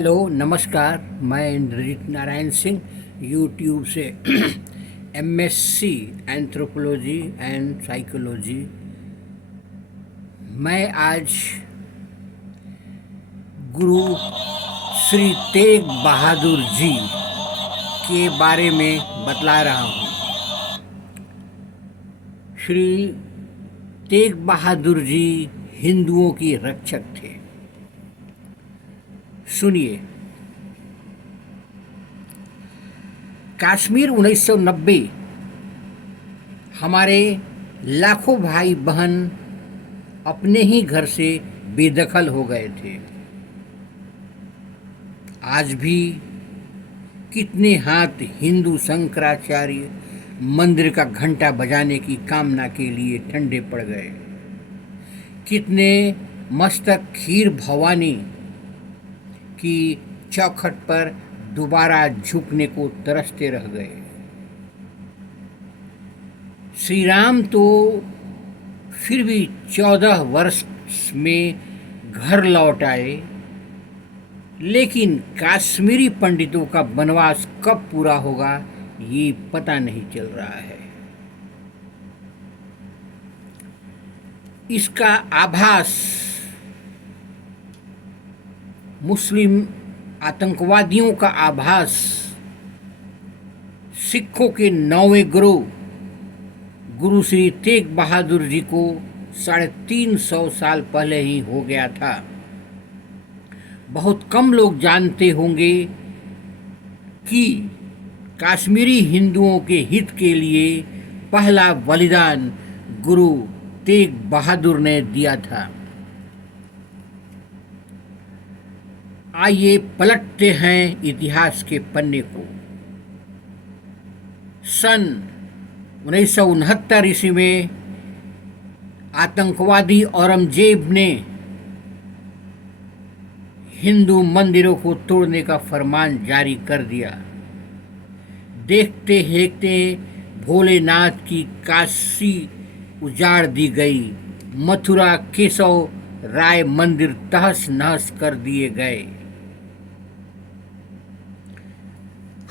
Hello नमस्कार। मैं Indrajit Narayan Singh YouTube से एमएससी एंथ्रोपोलॉजी एंड साइकोलॉजी। मैं आज गुरु श्री तेग बहादुर जी के बारे में बतला रहा हूँ। श्री तेग बहादुर जी हिंदुओं की रक्षक थे। सुनिए। कश्मीर 1990 हमारे लाखों भाई बहन अपने ही घर से बेदखल हो गए थे। आज भी कितने हाथ हिंदू शंकराचार्य मंदिर का घंटा बजाने की कामना के लिए ठंडे पड़ गए। कितने मस्तक खीर भवानी की चौखट पर दोबारा झुकने को तरसते रह गए। श्री राम तो फिर भी 14 वर्ष में घर लौट आए, लेकिन कश्मीरी पंडितों का वनवास कब पूरा होगा ये पता नहीं चल रहा है। इसका आभास मुस्लिम आतंकवादियों का आभास सिखों के 9वें गुरु श्री तेग बहादुर जी को 350 साल पहले ही हो गया था। बहुत कम लोग जानते होंगे कि कश्मीरी हिंदुओं के हित के लिए पहला बलिदान गुरु तेग बहादुर ने दिया था। आइए पलटते हैं इतिहास के पन्ने को। सन 1969 ईस्वी में आतंकवादी औरंगजेब ने हिंदू मंदिरों को तोड़ने का फरमान जारी कर दिया। देखते देखते भोलेनाथ की काशी उजाड़ दी गई। मथुरा केशव राय मंदिर तहस नहस कर दिए गए।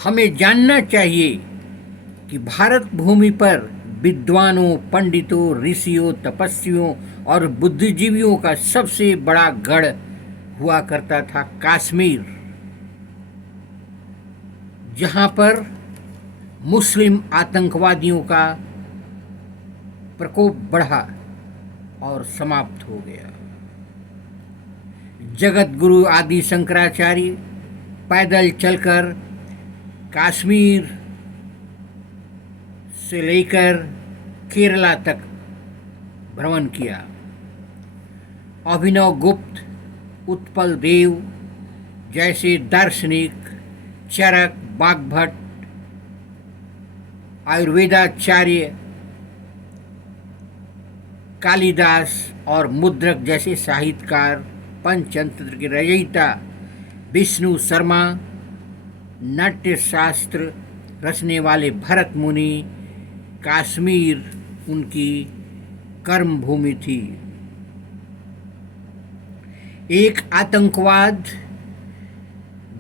हमें जानना चाहिए कि भारत भूमि पर विद्वानों, पंडितों, ऋषियों, तपस्वियों और बुद्धिजीवियों का सबसे बड़ा गढ़ हुआ करता था कश्मीर, जहां पर मुस्लिम आतंकवादियों का प्रकोप बढ़ा और समाप्त हो गया। जगत गुरु आदि शंकराचार्य पैदल चलकर कश्मीर से लेकर केरला तक भ्रमण किया। अभिनव गुप्त, उत्पल देव जैसे दार्शनिक, चरक, बागभट्ट, आयुर्वेदाचार्य, कालिदास और मुद्रक जैसे साहित्यकार, पंचतंत्र के रचयिता विष्णु शर्मा, नाट्यशास्त्र रचने वाले भरत मुनि, कश्मीर उनकी कर्म भूमि थी। एक आतंकवाद,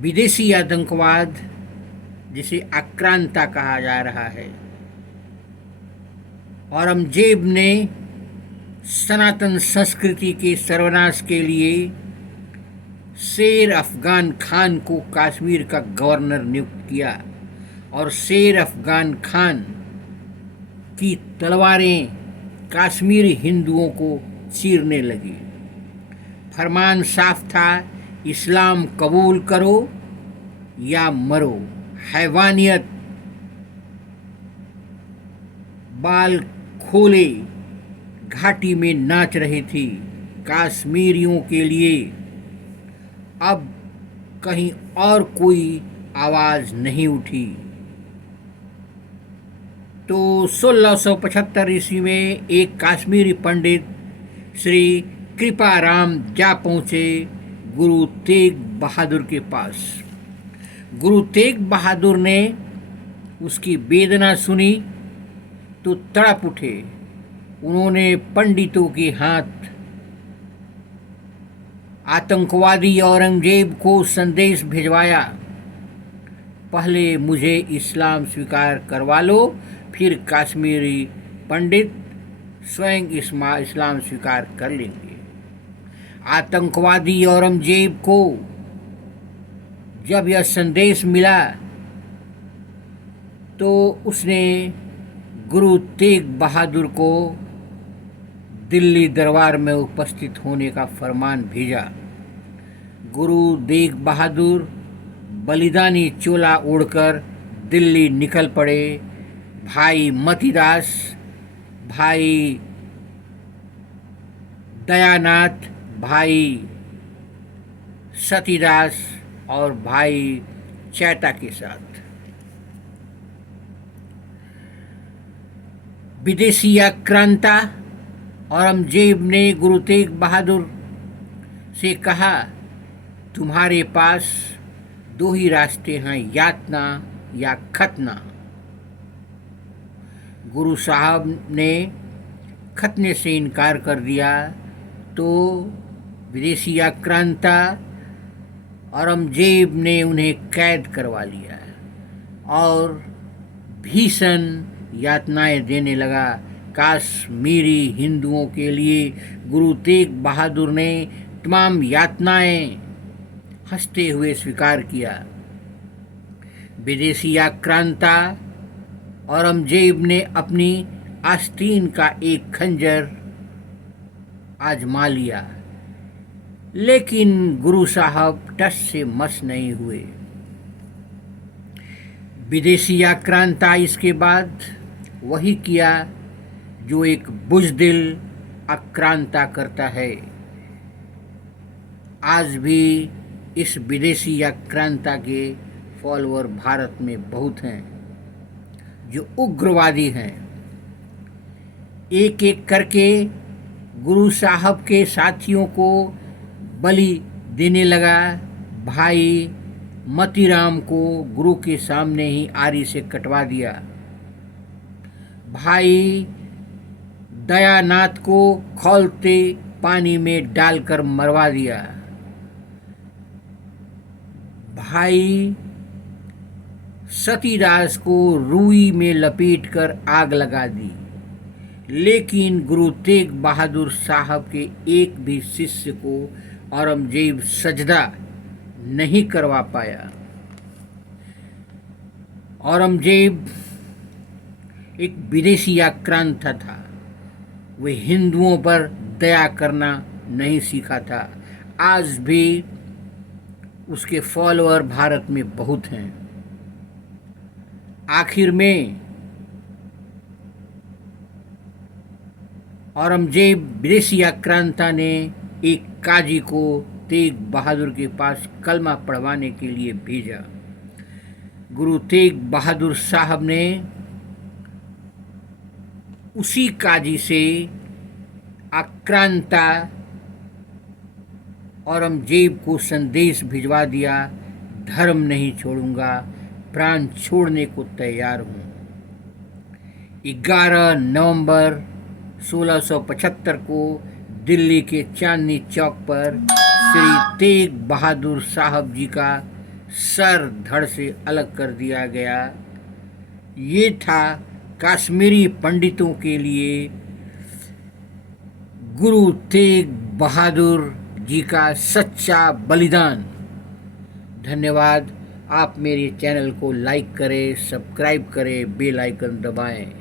विदेशी आतंकवाद जिसे आक्रांता कहा जा रहा है, औरंगजेब ने सनातन संस्कृति के सर्वनाश के लिए शेर अफगान खान को कश्मीर का गवर्नर नियुक्त किया और शेर अफगान खान की तलवारें कश्मीरी हिंदुओं को चीरने लगी। फरमान साफ था, इस्लाम कबूल करो या मरो। हैवानियत बाल खोले घाटी में नाच रही थी। कश्मीरियों के लिए अब कहीं और कोई आवाज़ नहीं उठी। तो 1675 ईस्वी में एक कश्मीरी पंडित श्री कृपाराम जा पहुँचे गुरु तेग बहादुर के पास। गुरु तेग बहादुर ने उसकी वेदना सुनी तो तड़प उठे। उन्होंने पंडितों के हाथ आतंकवादी औरंगजेब को संदेश भिजवाया, पहले मुझे इस्लाम स्वीकार करवा लो, फिर कश्मीरी पंडित स्वयं इस्लाम स्वीकार कर लेंगे। आतंकवादी औरंगजेब को जब यह संदेश मिला तो उसने गुरु तेग बहादुर को दिल्ली दरबार में उपस्थित होने का फरमान भेजा। गुरु तेग बहादुर बलिदानी चोला ओढ़कर दिल्ली निकल पड़े। भाई मतीदास, भाई दयानाथ, भाई सतीदास और भाई चैता के साथ। विदेशी आक्रांता औरंगजेब ने गुरु तेग बहादुर से कहा, तुम्हारे पास दो ही रास्ते हैं, यातना या खतना। गुरु साहब ने खतने से इनकार कर दिया तो विदेशी आक्रांता औरंगजेब ने उन्हें कैद करवा लिया और भीषण यातनाएं देने लगा। कश्मीरी हिंदुओं के लिए गुरु तेग बहादुर ने तमाम यातनाएं हंसते हुए स्वीकार किया। विदेशी आक्रांता औरंगजेब ने अपनी आस्तीन का एक खंजर आजमा लिया, लेकिन गुरु साहब टस से मस नहीं हुए। विदेशी आक्रांता इसके बाद वही किया जो एक बुज़दिल आक्रांता करता है। आज भी इस विदेशी आक्रांता के फॉलोअर भारत में बहुत हैं जो उग्रवादी हैं। एक एक करके गुरु साहब के साथियों को बलि देने लगा। भाई मतीराम को गुरु के सामने ही आरी से कटवा दिया। भाई दयानाथ को खौलते पानी में डालकर मरवा दिया। भाई सतीदास को रुई में लपेटकर आग लगा दी, लेकिन गुरु तेग बहादुर साहब के एक भी शिष्य को औरंगजेब सजदा नहीं करवा पाया। औरंगजेब एक विदेशी आक्रांता था, वे हिंदुओं पर दया करना नहीं सीखा था। आज भी उसके फॉलोअर भारत में बहुत हैं। आखिर में औरंगजेब विदेशी आक्रांता ने एक काजी को तेग बहादुर के पास कलमा पढ़वाने के लिए भेजा। गुरु तेग बहादुर साहब ने उसी काजी से आक्रांता औरंगजेब को संदेश भिजवा दिया, धर्म नहीं छोड़ूंगा, प्राण छोड़ने को तैयार हूँ। 11 नवंबर 1675 को दिल्ली के चांदनी चौक पर श्री तेग बहादुर साहब जी का सर धड़ से अलग कर दिया गया। ये था कश्मीरी पंडितों के लिए गुरु तेग बहादुर जी का सच्चा बलिदान। धन्यवाद। आप मेरे चैनल को लाइक करें, सब्सक्राइब करें, बेल आइकन दबाएं।